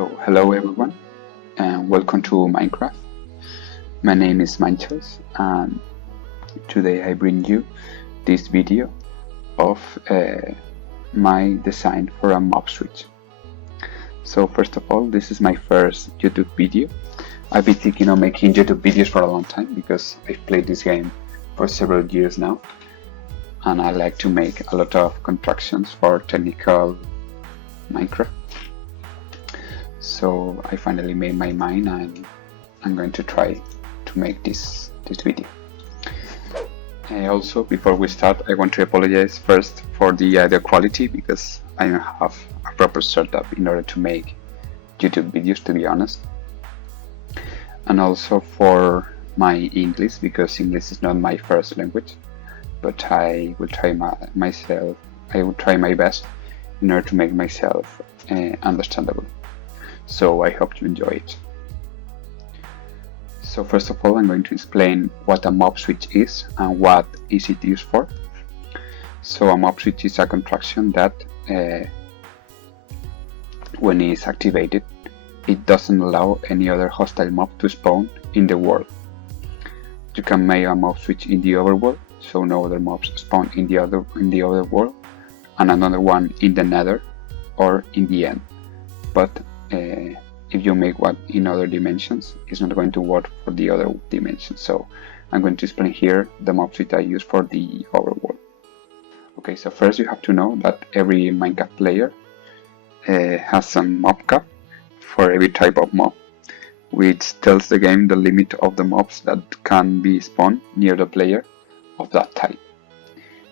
So hello everyone and welcome to Minecraft. My name is Manchels and today I bring you this video of my design for a mob switch. So first of all, this is my first YouTube video. I've been thinking of making YouTube videos for a long time because I've played this game for several years now and I like to make a lot of constructions for technical Minecraft. So I finally made my mind and I'm going to try to make this video. Also, before we start, I want to apologize first for the audio quality because I don't have a proper setup in order to make YouTube videos, to be honest. And also for my English, because English is not my first language, but I will try my best in order to make myself understandable. So I hope you enjoy it. So first of all, I'm going to explain what a mob switch is and what is it used for. So a mob switch is a contraption that when it is activated, it doesn't allow any other hostile mob to spawn in the world. You can make a mob switch in the overworld, so no other mobs spawn in the other world, and another one in the nether or in the end. But if you make one in other dimensions, it's not going to work for the other dimensions. So I'm going to explain here the mob switch I use for the overworld. Okay, so first you have to know that every Minecraft player has some mob cap for every type of mob, which tells the game the limit of the mobs that can be spawned near the player of that type.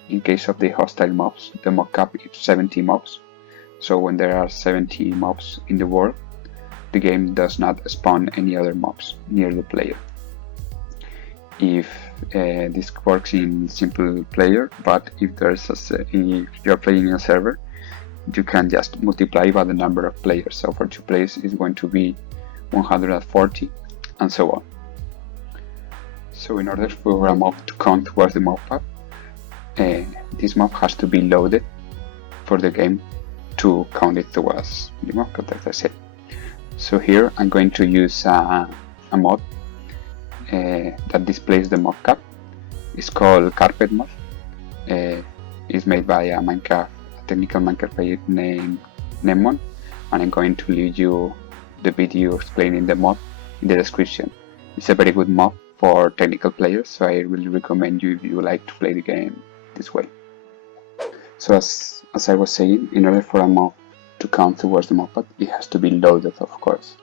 In case of the hostile mobs, the mob cap is 70 mobs. So when there are 70 mobs in the world, the game does not spawn any other mobs near the player. If this works in simple player, but if you're playing in a server, you can just multiply by the number of players. So for 2 players it's going to be 140 and so on. So in order for a mob to count towards the mob cap, this mob has to be loaded for the game to count it towards the mob cap, as I said. So here I'm going to use a mod that displays the mob cap. It's called Carpet mod. It's made by a technical Minecraft player named Nemon, and I'm going to leave you the video explaining the mod in the description. It's a very good mod for technical players, so I really recommend you if you like to play the game this way. So as I was saying, in order for a mob to count towards the mob cap, it has to be loaded, of course.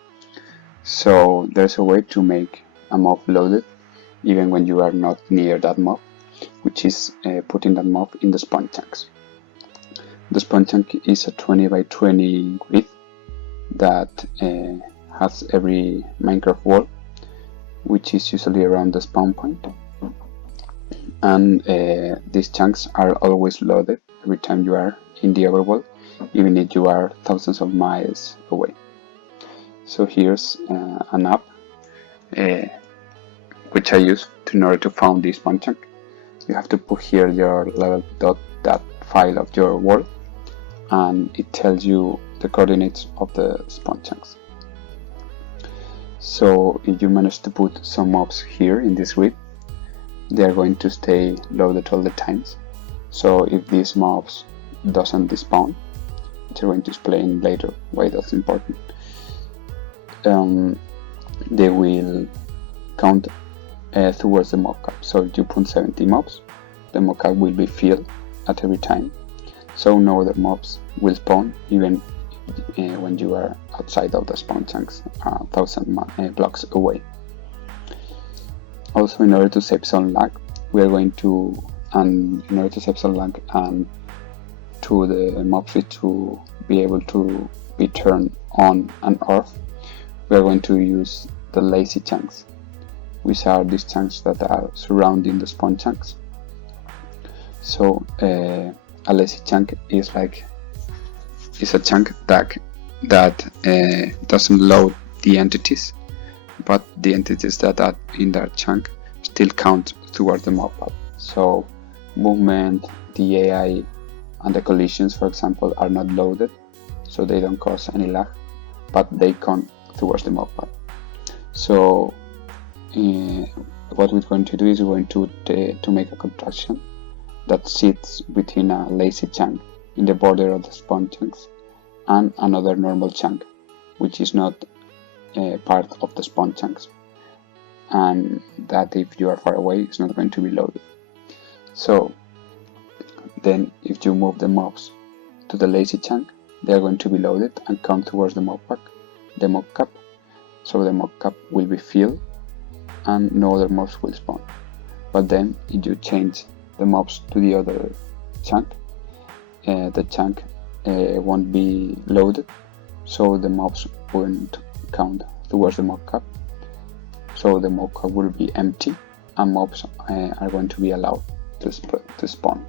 So there's a way to make a mob loaded even when you are not near that mob, which is putting that mob in the spawn chunks. The spawn chunk is a 20 by 20 grid that has every Minecraft world, which is usually around the spawn point. And these chunks are always loaded every time you are in the overworld, even if you are thousands of miles away. So here's an app which I use in order to find this spawn chunk. You have to put here your level.dat file of your world, and it tells you the coordinates of the spawn chunks. So if you manage to put some mobs here in this grid, they are going to stay loaded all the times. So if these mobs doesn't despawn, which I'm going to explain later why that's important, they will count towards the mob cap. So if you put 70 mobs, the mob cap will be filled at every time, so no other mobs will spawn even when you are outside of the spawn chunks 1,000 blocks away. Also, in order to save some lag, we are going to, and in order to save some lag and to the mob switch to be able to be turned on and off, we are going to use the lazy chunks, which are these chunks that are surrounding the spawn chunks. So a lazy chunk is a chunk that doesn't load the entities, but the entities that are in that chunk still count towards the mob cap. So movement, the AI, and the collisions, for example, are not loaded, so they don't cause any lag. but they come towards the mob pack. So what we're going to do is we're going to make a contraption that sits between a lazy chunk in the border of the spawn chunks and another normal chunk, which is not part of the spawn chunks, and that if you are far away it's not going to be loaded. So then if you move the mobs to the lazy chunk, they are going to be loaded and come towards the mob pack, the mob cap. So the mob cap will be filled and no other mobs will spawn. But then if you change the mobs to the other chunk, the chunk won't be loaded, so the mobs won't count towards the mob cap. So the mob cap will be empty and mobs are going to be allowed to spawn.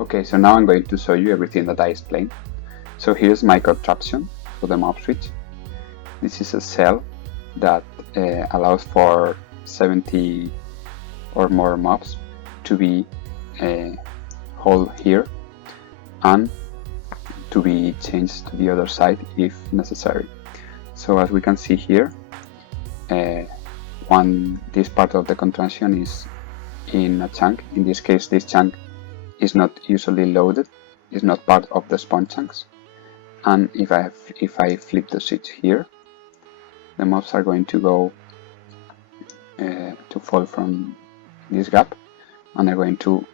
Okay, so now I'm going to show you everything that I explained. So here's my contraption for the mob switch. This is a cell that allows for 70 or more mobs to be held here and to be changed to the other side if necessary. So as we can see here, this part of the contraption is in a chunk. In this case, this chunk is not usually loaded, is not part of the spawn chunks. And if I flip the switch here, the mobs are going to go to fall from this gap, and they're going to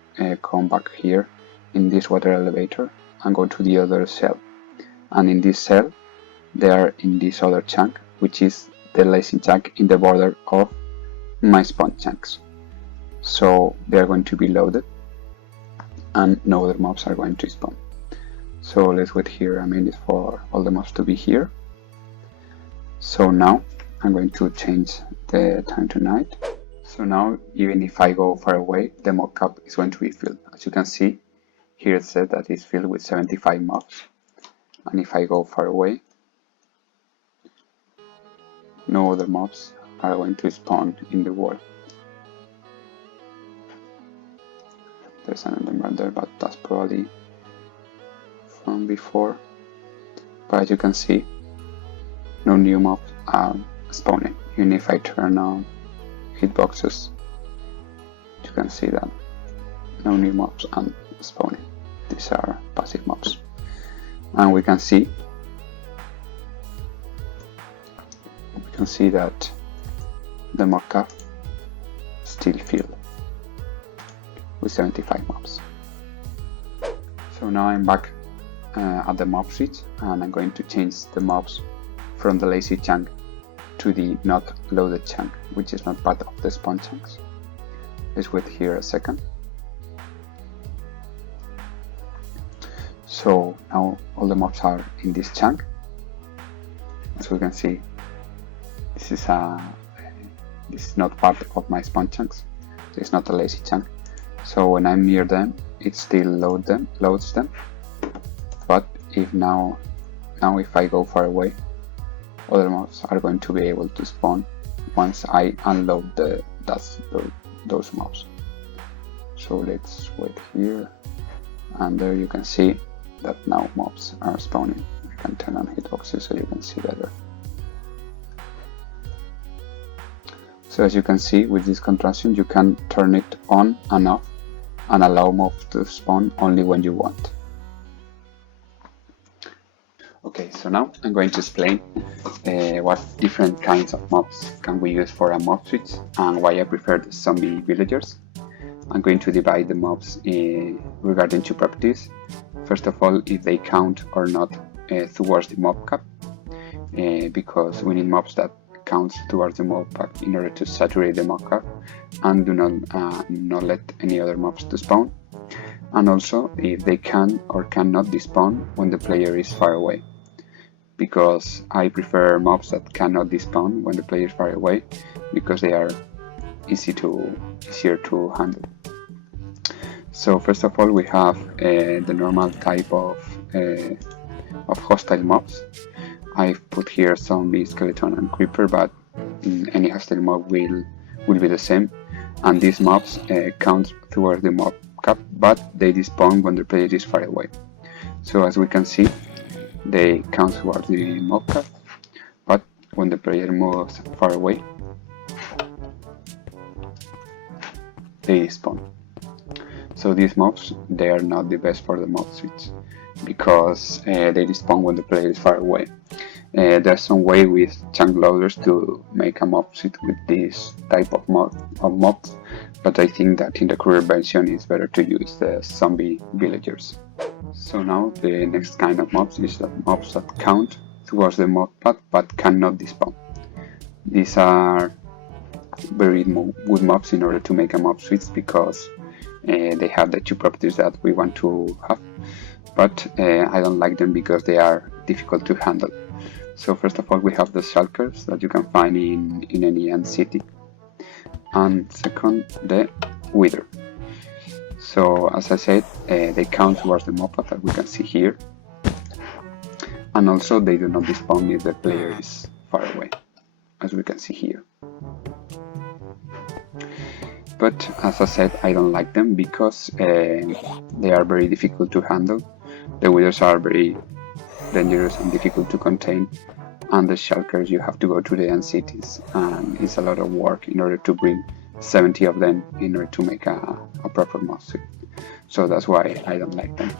come back here in this water elevator and go to the other cell. And in this cell, they are in this other chunk, which is the lazy chunk in the border of my spawn chunks. So they are going to be loaded and no other mobs are going to spawn. So let's wait here a minute for all the mobs to be here. So now I'm going to change the time to night. So now even if I go far away, the mob cap is going to be filled. As you can see, here it said that it's filled with 75 mobs. And if I go far away, no other mobs are going to spawn in the world. There's another map there, but that's probably from before. But as you can see, no new mobs are spawning. Even if I turn on hitboxes, you can see that no new mobs are spawning. These are passive mobs. And we can see that the mob cap still filled with 75 mobs. So now I'm back at the mob switch, and I'm going to change the mobs from the lazy chunk to the not loaded chunk, which is not part of the spawn chunks. Let's wait here a second. So now all the mobs are in this chunk. As we can see, this is not part of my spawn chunks. It's not a lazy chunk. So when I'm near them, it still loads them. But if if I go far away, other mobs are going to be able to spawn once I unload those mobs. So let's wait here, and there you can see that now mobs are spawning. I can turn on hitboxes so you can see better. So as you can see, with this contraption you can turn it on and off and allow mobs to spawn only when you want. Okay, so now I'm going to explain what different kinds of mobs can we use for a mob switch and why I prefer the zombie villagers. I'm going to divide the mobs regarding two properties. First of all, if they count or not towards the mob cap, because we need mobs that count towards the mob pack in order to saturate the mob cap and do not let any other mobs to spawn. And also if they can or cannot despawn when the player is far away, because I prefer mobs that cannot despawn when the player is far away, because they are easier to handle. So first of all, we have the normal type of hostile mobs. I've put here zombie, skeleton and creeper, but any hostile mob will be the same, and these mobs count towards the mob cap, but they despawn when the player is far away. So as we can see, they count towards the mob cut, but when the player moves far away, they spawn. So these mobs, they are not the best for the mob switch, because they despawn when the player is far away. There's some way with chunk loaders to make a mob switch with this type of mobs, but I think that in the current version it's better to use the zombie villagers. So now the next kind of mobs is the mobs that count towards the mob path but cannot despawn. These are very good mobs in order to make a mob switch, because they have the two properties that we want to have, but I don't like them because they are difficult to handle. So first of all, we have the shulkers that you can find in any end city, and second, the wither. So as I said, they count towards the mob path that we can see here, and also they do not despawn if the player is far away, as we can see here. But as I said, I don't like them because they are very difficult to handle. The withers are very dangerous and difficult to contain, and the shulkers, you have to go to the end cities, and it's a lot of work in order to bring 70 of them in order to make a proper mob switch. So that's why I don't like them.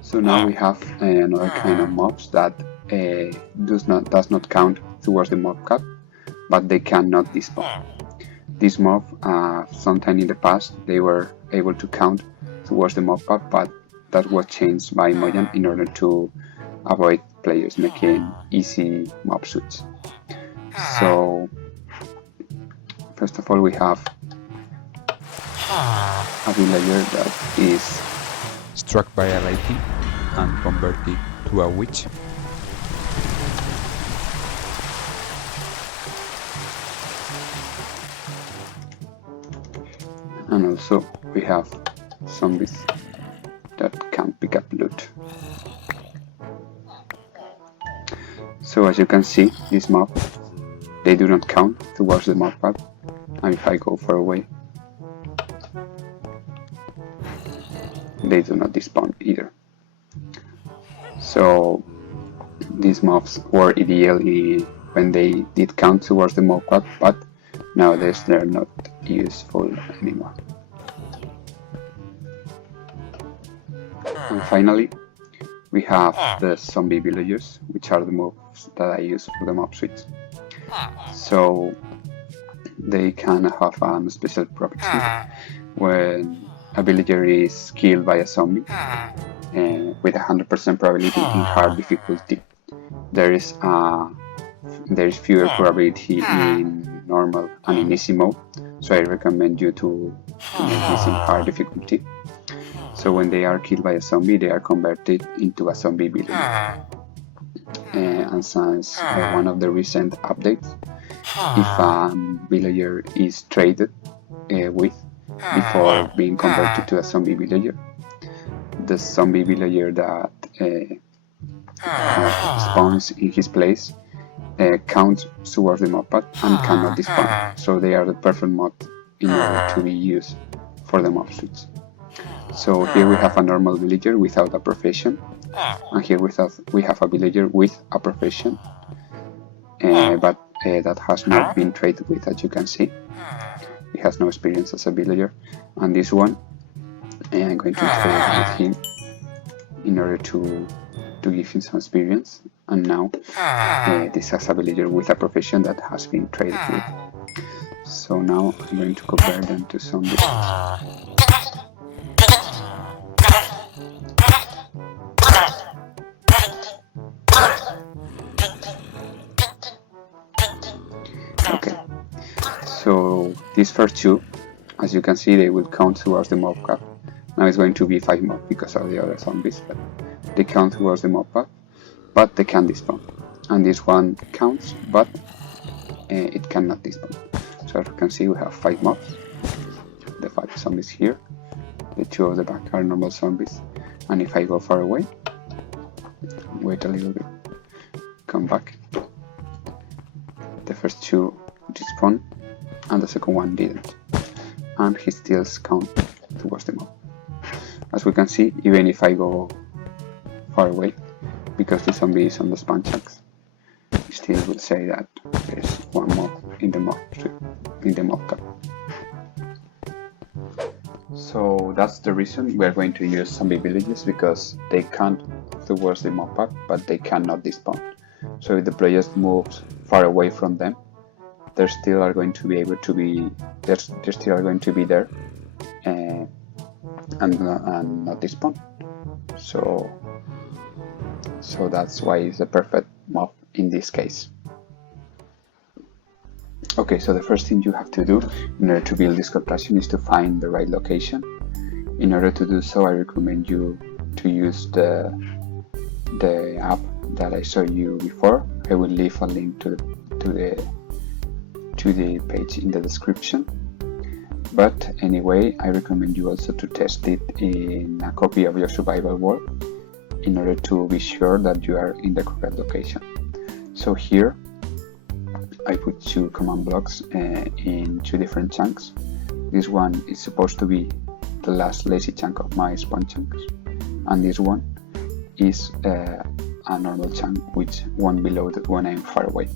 So now we have another kind of mobs that does not count towards the mob cut, but they cannot despawn. This mob, sometime in the past, they were able to count towards the mob cut, but that was changed by Mojang in order to avoid players making easy mob switch. So first of all, we have a villager that is struck by a lightning and converted to a witch. And also we have zombies that can pick up loot. So as you can see, this mob, they do not count towards the mob path, and if I go far away, they do not despawn either. So these mobs were ideal when they did count towards the mob path, but nowadays they're not useful anymore. And finally, we have the zombie villagers, which are the mobs that I use for the mob switch. So they can have a special property. When a villager is killed by a zombie with 100% probability in hard difficulty, there is fewer probability in normal and in easy mode, so I recommend you to make this in hard difficulty. So when they are killed by a zombie, they are converted into a zombie villager. And since one of the recent updates, if a villager is traded with before being converted to a zombie villager, the zombie villager that spawns in his place counts towards the mob path and cannot despawn. So they are the perfect mod in order to be used for the mob switch. So here we have a normal villager without a profession, and here we have a villager with a profession, but that has not been traded with, as you can see. He has no experience as a villager, and this one I'm going to trade with him in order to give him some experience, and now this has a villager with a profession that has been traded with. So now I'm going to convert them to zombies. Okay, so these first two, as you can see, they will count towards the mob cap. Now it's going to be 5 mob because of the other zombies, but they count towards the mob path, but they can despawn. And this one counts, but it cannot despawn. So as you can see, we have 5 mobs, the 5 zombies here, the 2 of the back are normal zombies, and if I go far away, wait a little bit, come back, the first 2 despawn, and the second one didn't. and he still counts towards the mob. As we can see, even if I go far away, because the zombie is on the spawn chunks, it still will say that there's one mob in the mob cap. So that's the reason we are going to use zombie villages, because they can't towards the mob cap, but they cannot despawn. So if the players move far away from them, they still are going to be able to be they still are going to be there and not despawn. So that's why it's the perfect mob in this case. Okay, so the first thing you have to do in order to build this contraption is to find the right location. In order to do so, I recommend you to use the app that I showed you before. I will leave a link to the page in the description. But anyway, I recommend you also to test it in a copy of your survival world in order to be sure that you are in the correct location. So here I put two command blocks in two different chunks. This one is supposed to be the last lazy chunk of my spawn chunks, and this one is a normal chunk which won't be loaded when I'm far away.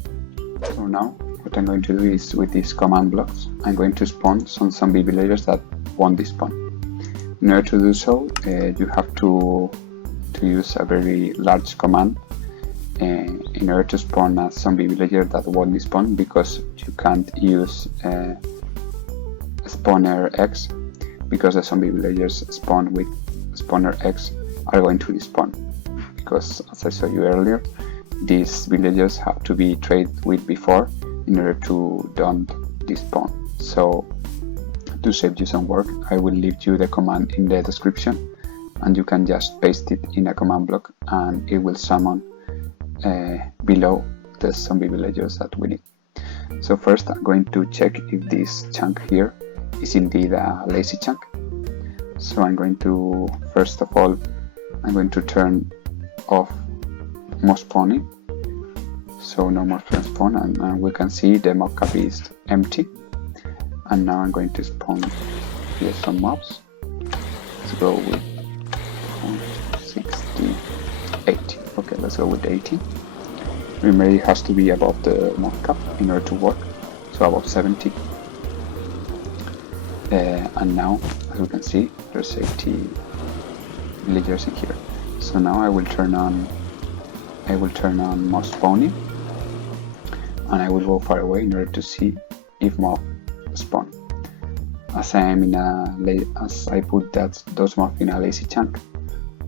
So now what I'm going to do is, with these command blocks, I'm going to spawn some zombie villagers that won't despawn. In order to do so, you have to use a very large command in order to spawn a zombie villager that won't despawn, because you can't use spawner X, because the zombie villagers spawn with spawner X are going to despawn, because as I showed you earlier, these villagers have to be traded with before in order to don't despawn. So to save you some work, I will leave you the command in the description, and you can just paste it in a command block and it will summon below the zombie villagers that we need. So first I'm going to check if this chunk here is indeed a lazy chunk. So I'm going to, first of all, I'm going to turn off mob spawning, so no more friend spawn, and we can see the mob cap is empty. And now I'm going to spawn here some mobs. Let's go with 60, 80. Okay, let's go with 80. Remember, it has to be above the mob cap in order to work, so above 70. And now, as we can see, there's 80 villagers in here. So now I will turn on mob spawning, and I will go far away in order to see if mob spawn. As I put those mobs in a lazy chunk,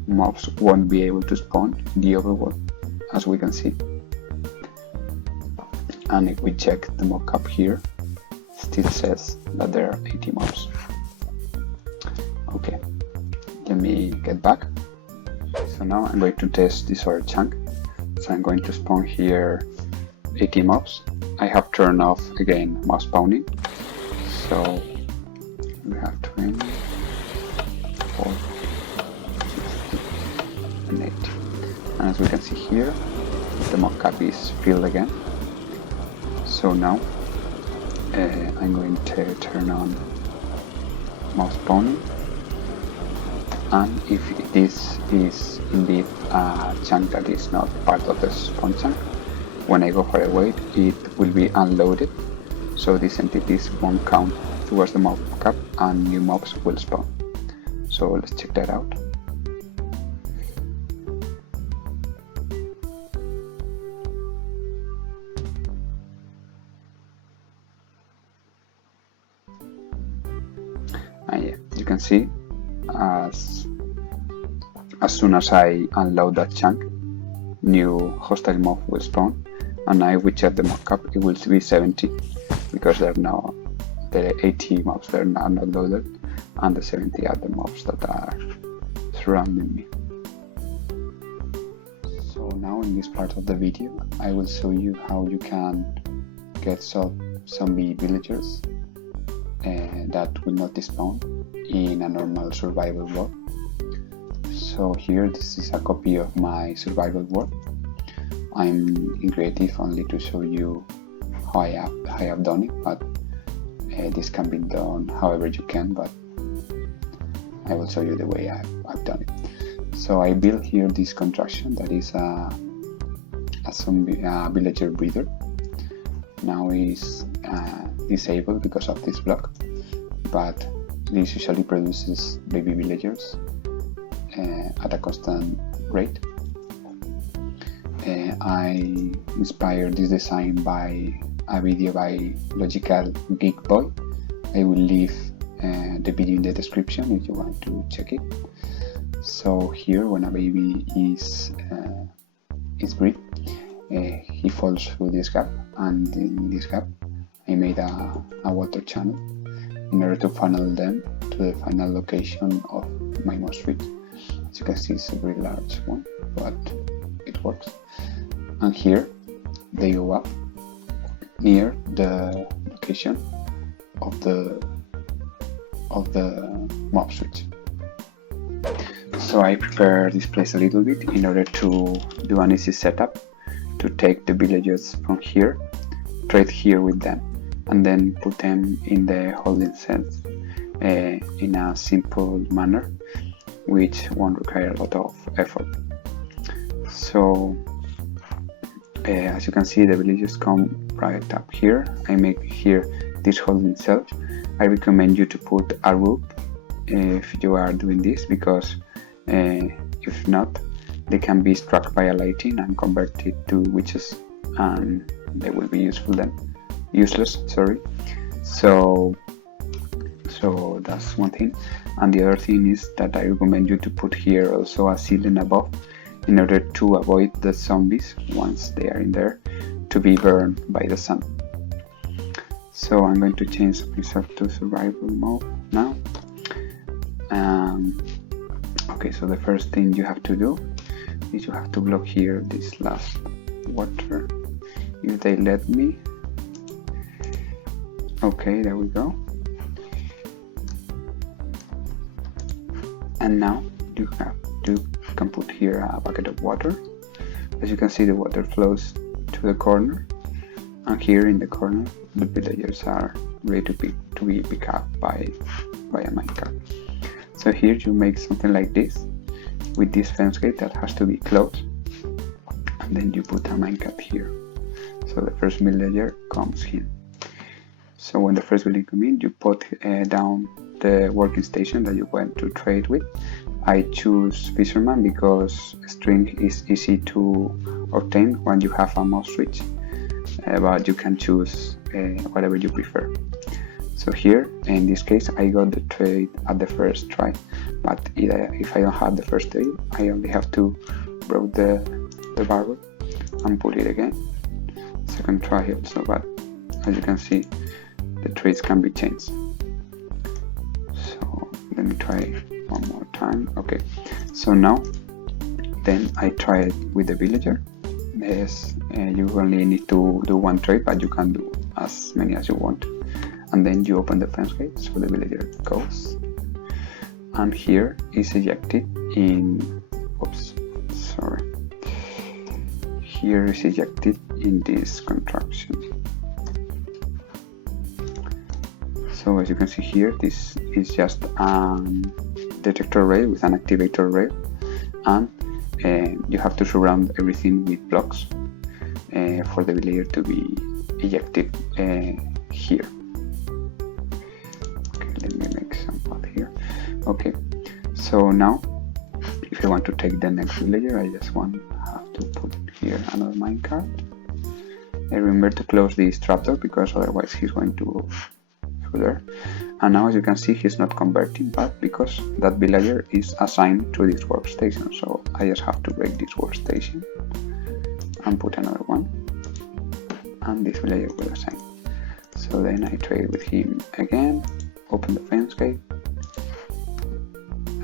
mobs won't be able to spawn in the overworld, as we can see. And if we check the mob cap here, still says that there are 80 mobs. Okay, let me get back. So now I'm going to test this other chunk. So I'm going to spawn here 80 mobs. I have turned off again mob spawning. So we have 20, 40, 60, and 80. And as we can see here, the mob cap is filled again. So now I'm going to turn on mob spawning, and if this is indeed a chunk that is not part of the spawn chunk, when I go far away it will be unloaded, so these entities won't count towards the mob cap and new mobs will spawn. So let's check that out. And yeah, you can see as soon as I unload that chunk, new hostile mob will spawn, and now if we check the mob cap, it will be 70, because there are now the 80 mobs that are not loaded, and the 70 are the mobs that are surrounding me. So now in this part of the video, I will show you how you can get zombie villagers that will not despawn in a normal survival world. So here, this is a copy of my survival world. I'm in creative only to show you how I have done it, but This can be done however you can, but I will show you the way I've done it. So I built here this contraction that is a villager breeder. Now is disabled because of this block, but this usually produces baby villagers at a constant rate. I inspired this design by a video by Logical Geek Boy. I will leave the video in the description if you want to check it. So here, when a baby is bred, he falls through this gap, and in this gap I made a water channel in order to funnel them to the final location of my mouse switch. As you can see, it's a very large one, but it works. And here they go up near the location of the mob switch. So I prepare this place a little bit in order to do an easy setup, to take the villagers from here, trade here with them, and then put them in the holding cells in a simple manner, which won't require a lot of effort. So as you can see, the villagers come right up here. I make here this holding cell. I recommend you to put a roof if you are doing this, because if not, they can be struck by a lightning and converted to witches, and they will be useless. So that's one thing. And the other thing is that I recommend you to put here also a ceiling above, in order to avoid the zombies, once they are in there, to be burned by the sun. So I'm going to change myself to survival mode now. Okay, so the first thing you have to do is you have to block here this last water, if they let me. Okay, there we go. And now you can put here a bucket of water. As you can see, the water flows to the corner, and here in the corner the villagers are ready to be picked up by a minecart. So here you make something like this with this fence gate that has to be closed, and then you put a minecart here. So the first villager comes in. So when the first villager comes in, you put down the working station that you want to trade with. I choose Fisherman because string is easy to obtain when you have a mouse switch, but you can choose whatever you prefer. So here, in this case, I got the trade at the first try, but if I don't have the first trade, I only have to break the barrel and put it again. Second try also, but as you can see, the trades can be changed. So let me try one more time. Okay, so now then I try it with the villager. Yes, you only need to do one trade, but you can do as many as you want. And then you open the fence gate, so the villager goes, and here is ejected in, here is ejected in this contraption. So as you can see here, this is just a detector rail with an activator rail, and you have to surround everything with blocks for the villager to be ejected here. Let me make some path here. Okay, so now if I want to take the next villager, I just have to put here another minecart. And remember to close this trapdoor, because otherwise he's going to go through there. And now as you can see, he's not converting, but because that villager is assigned to this workstation, so I just have to break this workstation and put another one, and this villager will assign. So then I trade with him again. Open the fence gate.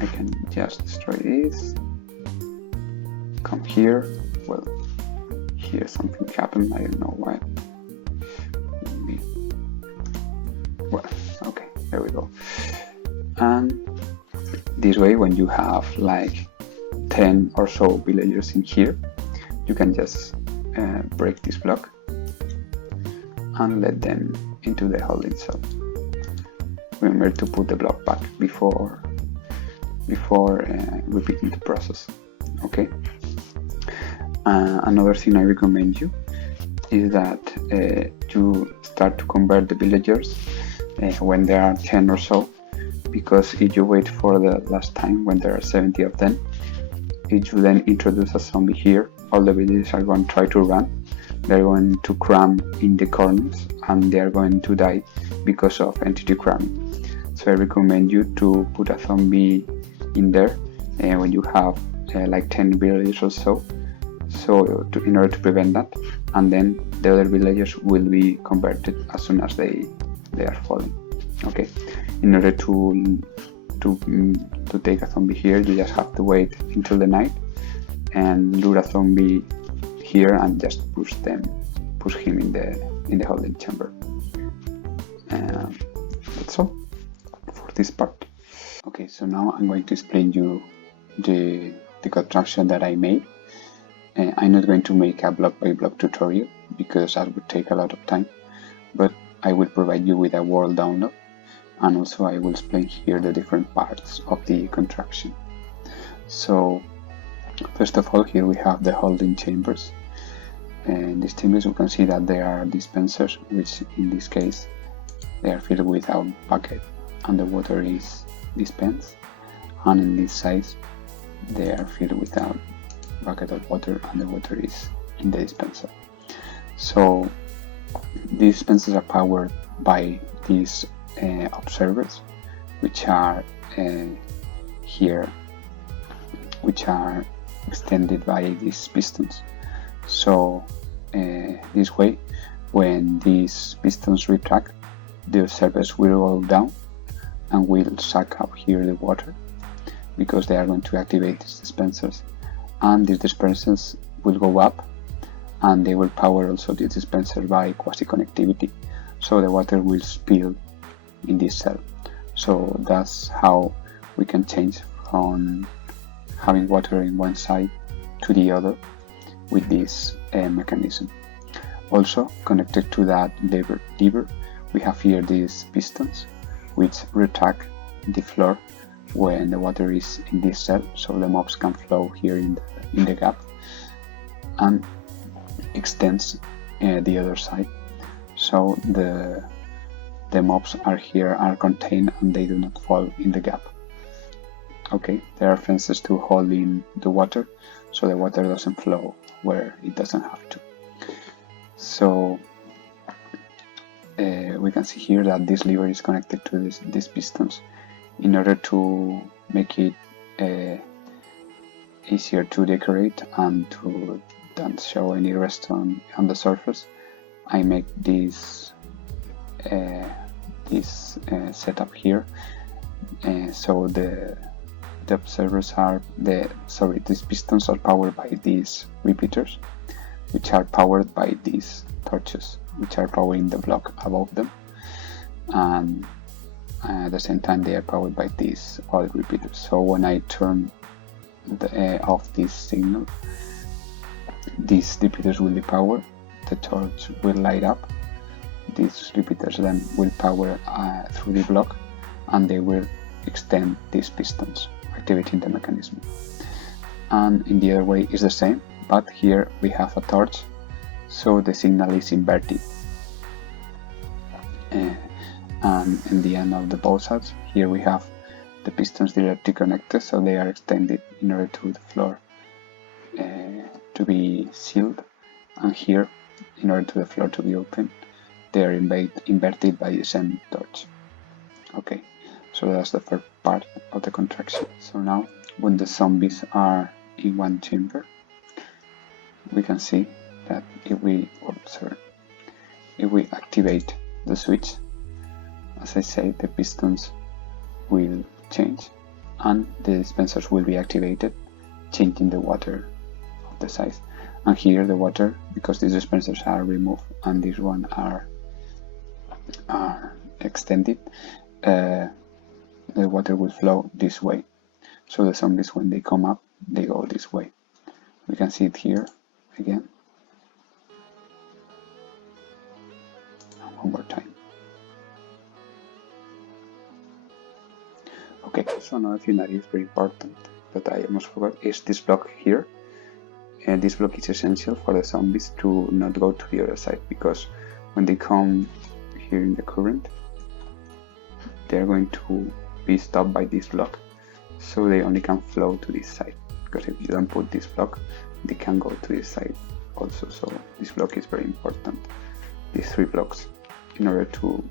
I can just destroy this. Come here. Well, here something happened. I don't know why. Well, okay, there we go. And this way, when you have like 10 or so villagers in here, you can just break this block and let them into the holding cell. remember to put the block back before repeating the process. Okay. Another thing I recommend you is that you start to convert the villagers when there are 10 or so, because if you wait for the last time when there are 70 of them, if you then introduce a zombie here, all the villagers are going to try to run. They're going to cram in the corners and they are going to die because of entity cramming. So I recommend you to put a zombie in there when you have like 10 villagers or so, in order to prevent that, and then the other villagers will be converted as soon as they are falling. Okay, in order to take a zombie here, you just have to wait until the night and lure a zombie here and just push him in the holding chamber. That's all for this part. Okay, so now I'm going to explain you the contraption that I made. I'm not going to make a block by block tutorial because that would take a lot of time, but I will provide you with a world download, and also I will explain here the different parts of the contraption. So first of all, here we have the holding chambers. In these chambers we can see that there are dispensers, which in this case they are filled with a bucket and the water is dispensed, and in this side they are filled with a bucket of water and the water is in the dispenser. So these dispensers are powered by these observers, which are here, which are extended by these pistons. So this way, when these pistons retract, the observers will roll down and will suck up here the water, because they are going to activate these dispensers, and these dispensers will go up and they will power also this dispenser by quasi-connectivity, so the water will spill in this cell. So that's how we can change from having water in one side to the other with this mechanism. Also connected to that lever, we have here these pistons which retract the floor when the water is in this cell, so the mobs can flow here in the gap, and extends the other side, so the mobs are contained and they do not fall in the gap. Okay, there are fences to hold in the water, so the water doesn't flow where it doesn't have to. So we can see here that this lever is connected to these pistons in order to make it easier to decorate and to don't show any rest on the surface. I make this setup here, so the observers are these pistons are powered by these repeaters, which are powered by these torches, which are powering the block above them, and at the same time they are powered by these other repeaters. So when I turn off this signal, these repeaters will be powered, the torch will light up, these repeaters then will power through the block, and they will extend these pistons, activating the mechanism. And in the other way is the same, but here we have a torch, so the signal is inverted. And in the end of the both sides, here we have the pistons directly connected, so they are extended in order to the floor to be sealed, and here, in order to the floor to be open, they are inverted by the same torch. Okay, so that's the first part of the contraction. So now, when the zombies are in one chamber, we can see that if we activate the switch, as I say, the pistons will change and the dispensers will be activated, changing the water of the size. And here the water, because these dispensers are removed and these one are extended, the water will flow this way. So the zombies, when they come up, they go this way. We can see it here again. And one more time. Okay, so another thing that is very important that I almost forgot is this block here. And this block is essential for the zombies to not go to the other side, because when they come here in the current, they're going to be stopped by this block, so they only can flow to this side, because if you don't put this block, they can go to this side also. So this block is very important, these 3 blocks, in order to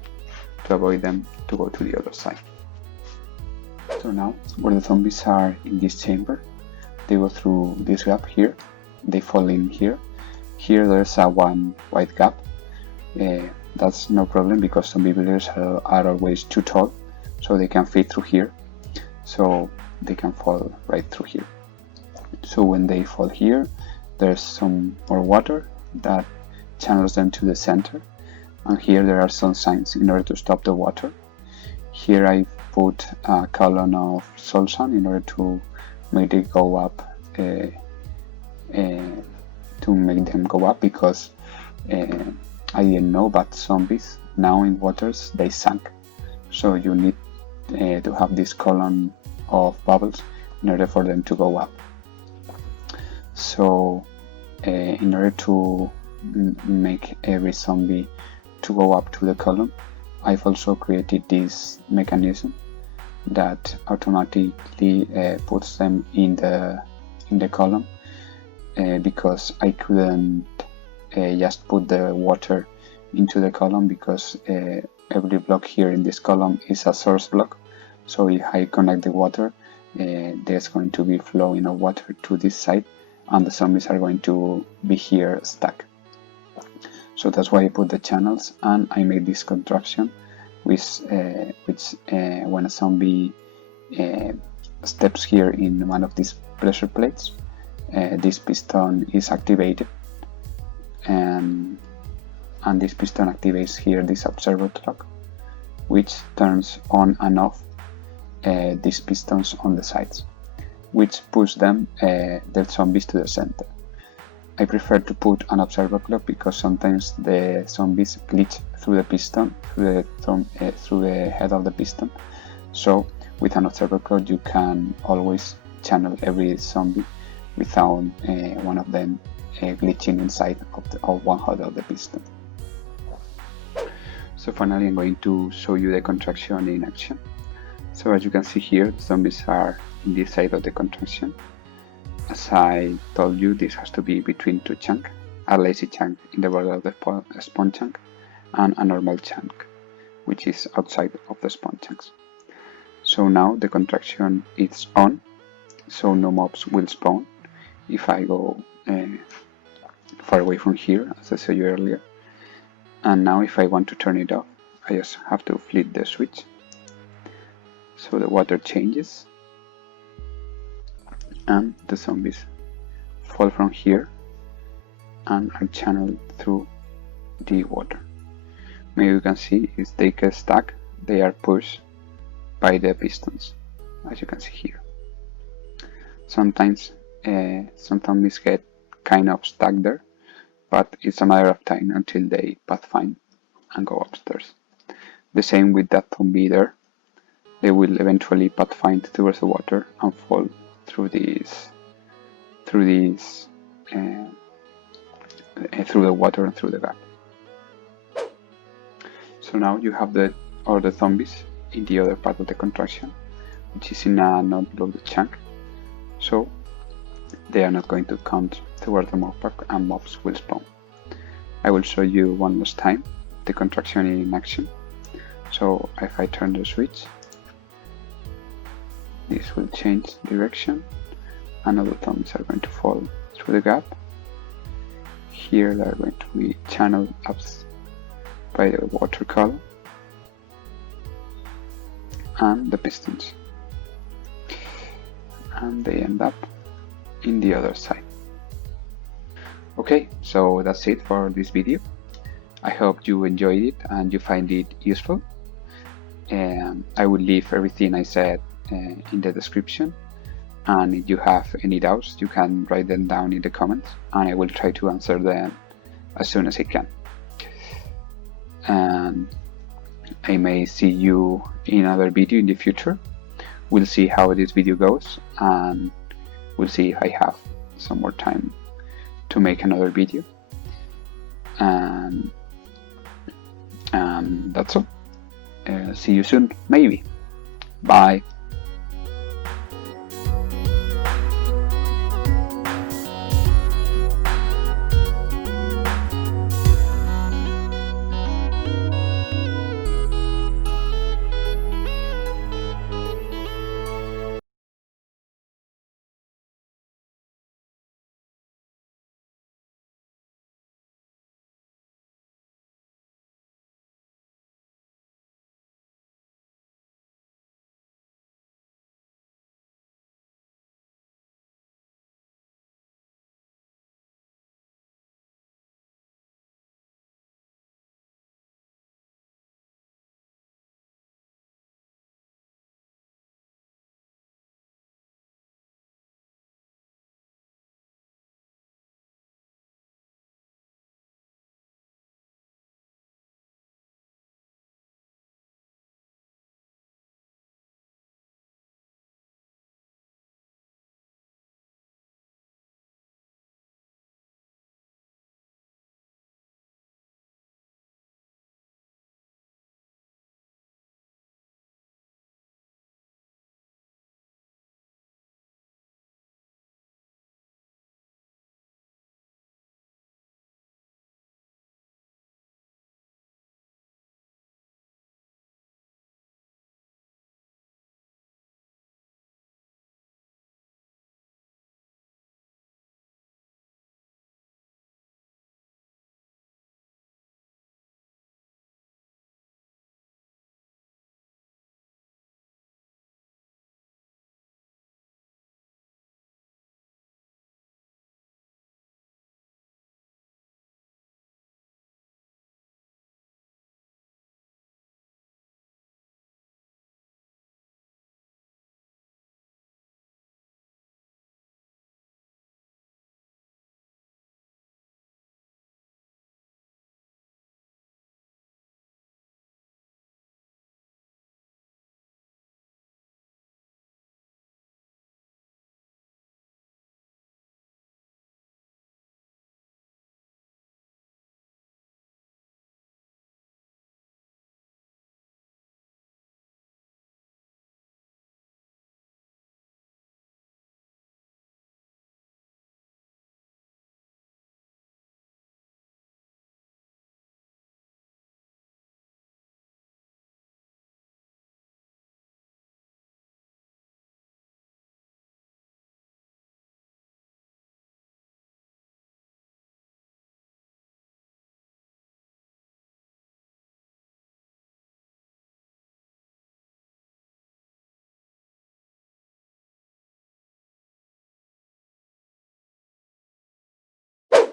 avoid them to go to the other side. So now, where the zombies are in this chamber, they go through this gap here, they fall in here. Here there's a 1 white gap. That's no problem, because zombie builders are always too tall, so they can fit through here, so they can fall right through here. So when they fall here, there's some more water that channels them to the center, and here there are some signs in order to stop the water. Here I put a column of soul sand in order to make it go up, because I didn't know, but zombies now in waters, they sunk, so you need to have this column of bubbles in order for them to go up. So in order to make every zombie to go up to the column, I've also created this mechanism that automatically puts them in the column, because I couldn't just put the water into the column, because every block here in this column is a source block. So if I connect the water, there's going to be flowing of water to this side, and the zombies are going to be here stuck. So that's why I put the channels, and I made this contraption which when a zombie steps here in one of these pressure plates, this piston is activated, and this piston activates here this observer clock, which turns on and off these pistons on the sides, which push them, the zombies, to the center. I prefer to put an observer clock because sometimes the zombies glitch through the piston, through the head of the piston. So with an observer clock you can always channel every zombie without one of them glitching inside of one head of the piston. So finally I'm going to show you the contraction in action. So as you can see here, the zombies are in this side of the contraction. As I told you, this has to be between 2 chunks, a lazy chunk in the border of the spawn chunk, and a normal chunk, which is outside of the spawn chunks. So now the contraction is on, so no mobs will spawn if I go far away from here, as I showed you earlier. And now if I want to turn it off, I just have to flip the switch. So the water changes, and the zombies fall from here and are channeled through the water. Maybe you can see if they get stuck, they are pushed by the pistons, as you can see here. Sometimes some zombies get kind of stuck there, but it's a matter of time until they pathfind and go upstairs. The same with that zombie there. They will eventually pathfind towards the water and fall through the water and through the gap. So now you have all the zombies in the other part of the contraction, which is in a not loaded chunk. So they are not going to count towards the mob pack, and mobs will spawn. I will show you one last time the contraction in action. So if I turn the switch, this will change direction, and all the zombies are going to fall through the gap. Here they are going to be channeled up by the water column and the pistons, and they end up in the other side. Okay, so that's it for this video. I hope you enjoyed it and you find it useful. I will leave everything I said in the description, and if you have any doubts you can write them down in the comments and I will try to answer them as soon as I can. And I may see you in another video in the future we'll see how this video goes, and we'll see if I have some more time to make another video. And that's all. See you soon, maybe. Bye.